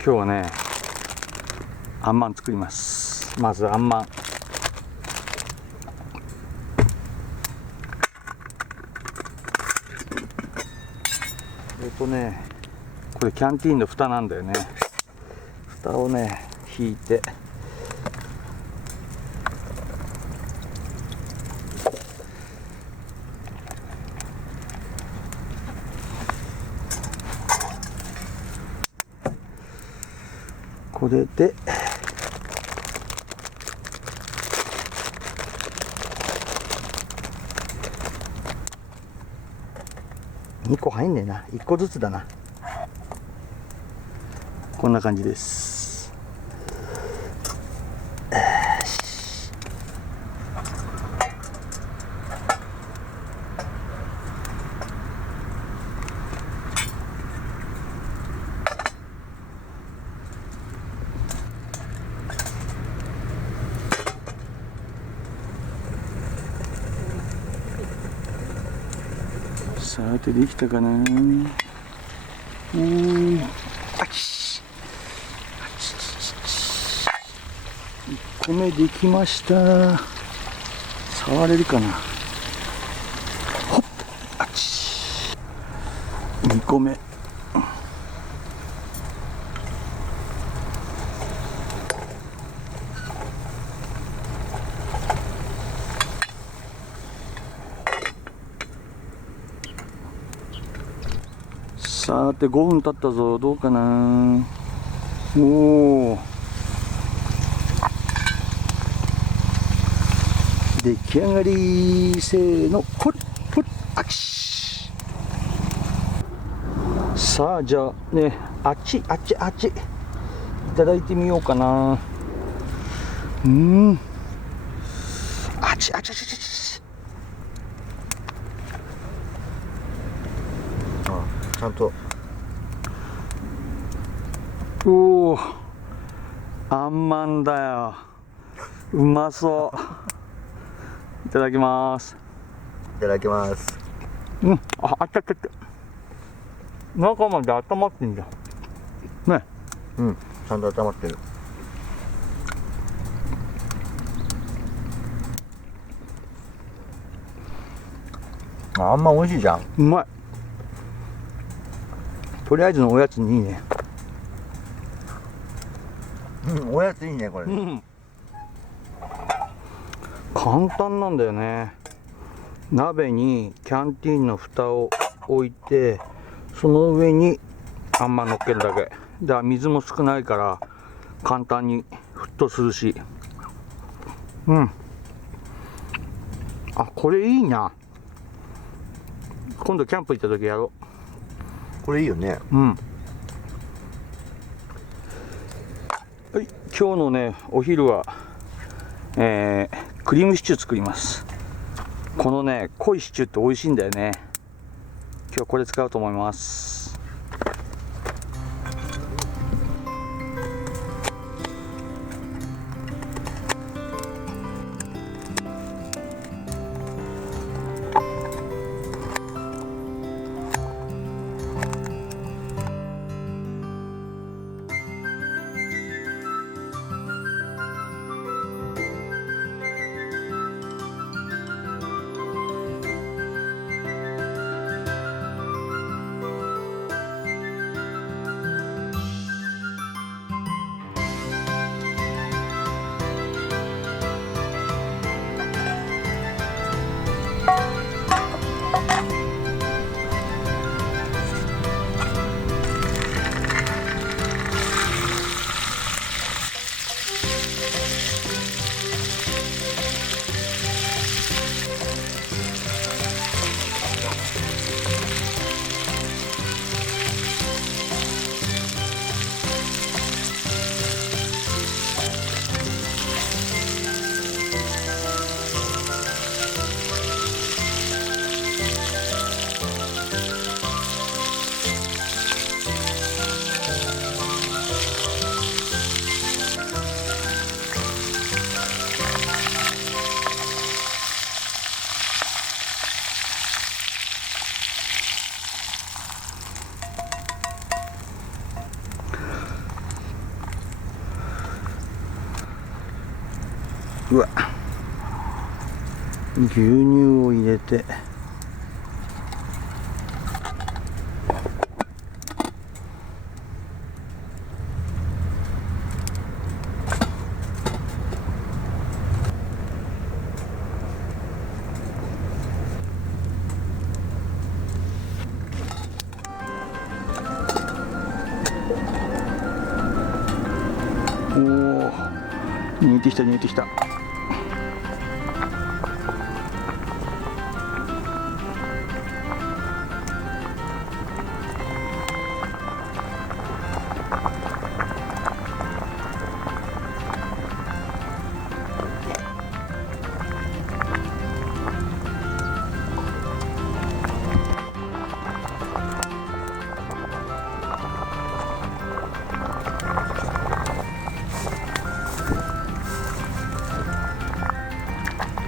今日はね、あんまん作ります。まずあんまん。これキャンティーンの蓋なんだよね。蓋をね、引いて。これで2個入んねえな、1個ずつだな。こんな感じです。さてできたかな。あち1個目できました。触れるかな。ほっ、あち2個目。さて5分経ったぞ。どうかな。おお、出来上がり。せーの、ほっほっ、あち。さあじゃあね、あっちいただいてみようかな。あち。ちゃんと。おお、あんまんだよ。うまそう。いただきます。いただきます。あった。中まで温まってんじゃんね。ちゃんと温まってる。あんま美味しいじゃん。うまい。とりあえずのおやつにいいね。おやついいねこれ。簡単なんだよね。鍋にキャンティーンの蓋を置いて、その上にあんま乗っけるだけ。だから水も少ないから簡単に沸騰するし。あ、これいいな。今度キャンプ行った時やろう。これいいよね。はい、今日のねお昼は、クリームシチュー作ります。このね濃いシチューって美味しいんだよね。今日はこれ使うと思います。うわ、牛乳を入れて、おお、煮えてきた煮えてきた。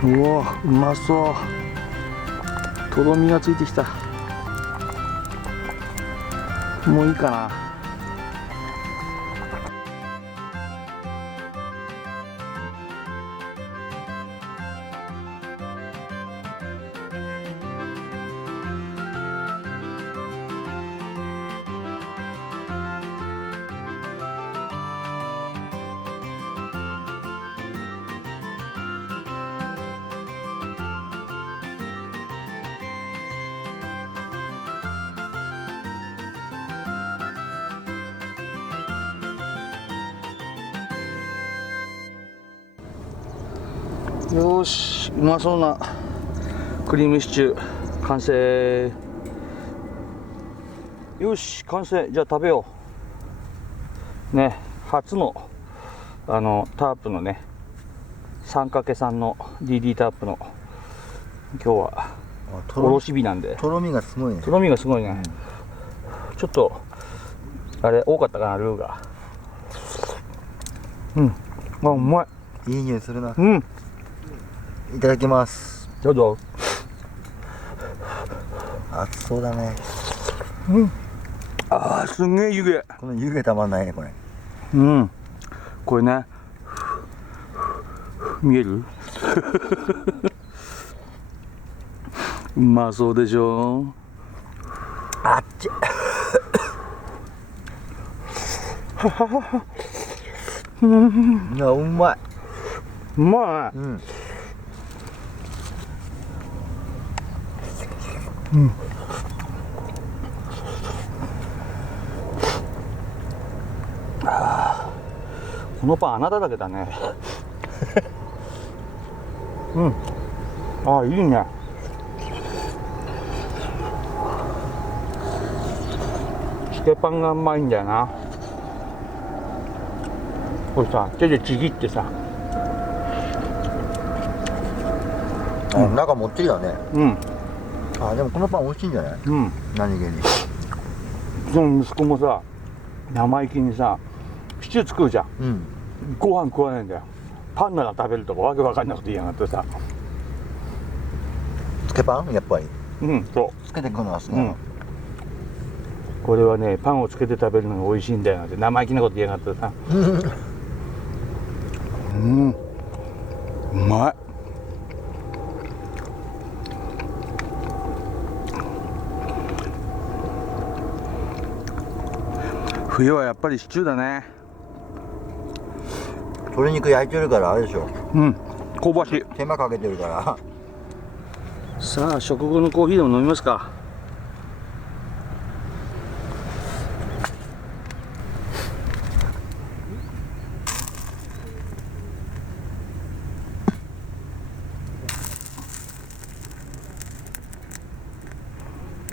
うわ、うまそう。とろみがついてきた。もういいかな。よーし、うまそうなクリームシチュー完成。よし、完成。じゃあ食べようね。初のタープのね、3×3 の DD タープの今日はおろし火なんで、とろみがすごいね。とろみがすごいね、ちょっとあれ多かったかな、ルーが。うん、あ、うまい。いい匂いするな。うん、いただきます。どうぞ。熱そうだね。うん、あー、すんげえ湯気。この湯気たまんないね、これ。うん、これね、見えるうまそうでしょ。あっちいや、うまい。うまい。うん。このパンあなただけだね。うん、あ、いいね。つけパンがうまいんだよな。これさ、手でちぎってさ、中もっちりだね。うん、あ、でもこのパン美味しいんじゃない？うん、何気に。その息子もさ、生意気にさ、シチュー作るじゃん。うん。ご飯食わないんだよ。パンなら食べるとかわけわかんなくて言いやがってさ。つけパンやっぱり。うん、そつけてくるのは好きう。なの。これはね、パンをつけて食べるのが美味しいんだよなんて生意気なこと言いやがってさ。うん、うまい。冬はやっぱりシチューだね。鶏肉焼いてるからあれでしょ。うん、香ばしい。手間かけてるから。さあ、食後のコーヒーでも飲みますか。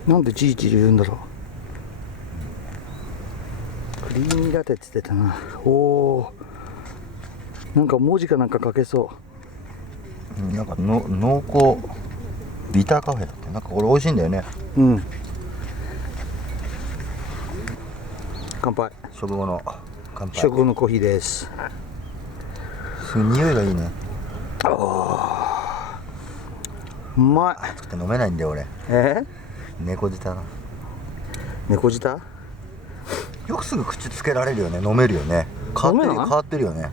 なんでじいじ言うんだろう。クリーミーラテって言ってたな。おお、なんか文字かなんか書けそなんかの濃厚ビターカフェだって。なんかこれ美味しいんだよね。う。うん、乾杯。食後の乾杯。食後のコーヒーです。すごい匂いがいいね。うまい。熱くて飲めないんだよ俺。猫舌な。猫舌。よくすぐ口つけられるよね。飲めるよね。変わってるよ飲めない変わってるよね。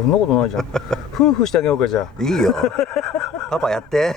そんなことないじゃん夫婦してあげようかじゃあいいよパパやって